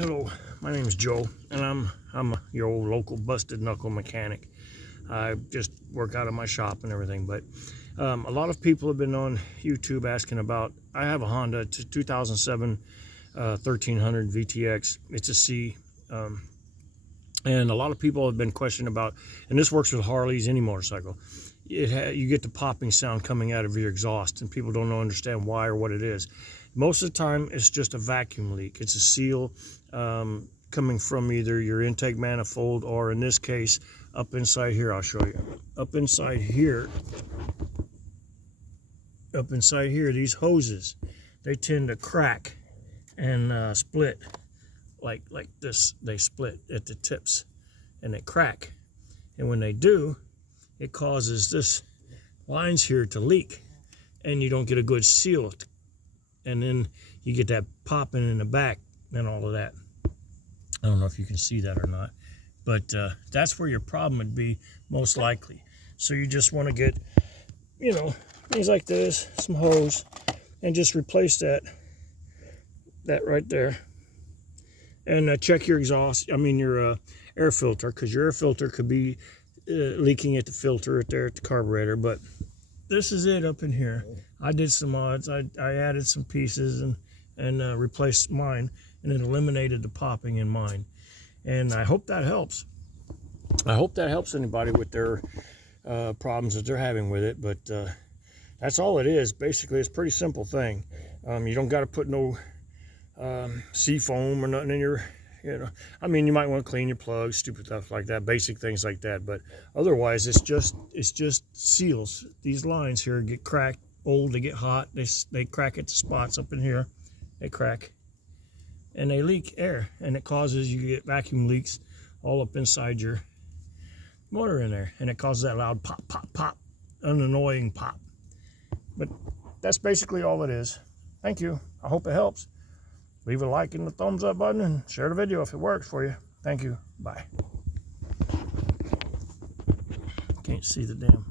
Hello, my name is Joe, and I'm your old local busted knuckle mechanic. I just work out of my shop and everything. But a lot of people have been on YouTube asking about. I have a Honda. It's a 2007 1300 VTX. It's a C, and a lot of people have been questioning about. And this works with Harleys, any motorcycle. You get the popping sound coming out of your exhaust, and people don't understand why or what it is. Most of the time, it's just a vacuum leak. It's a seal coming from either your intake manifold or, in this case, up inside here. I'll show you. Up inside here, these hoses, they tend to crack and split like this. They split at the tips, and they crack. And when they do, it causes this lines here to leak, and you don't get a good seal. And then you get that popping in the back and all of that. I don't know if you can see that or not, but that's where your problem would be most likely. So you just want to get, things like this, some hose, and just replace that right there. And check your exhaust, your air filter, because your air filter could be leaking at the filter there at the carburetor. But this is it up in here. I did some mods. I added some pieces and replaced mine, and it eliminated the popping in mine. And I hope that helps. I hope that helps anybody with their problems that they're having with it. But that's all it is. Basically, it's a pretty simple thing. You don't got to put no sea foam or nothing in your, you might want to clean your plugs, stupid stuff like that, basic things like that. But otherwise, it's just seals. These lines here get cracked. Old, they get hot, they crack at the spots up in here, they crack, and they leak air, and it causes you to get vacuum leaks all up inside your motor in there, and it causes that loud pop, pop, pop, an annoying pop. But that's basically all it is. Thank you. I hope it helps. Leave a like and the thumbs up button, and share the video if it works for you. Thank you. Bye. Can't see the damn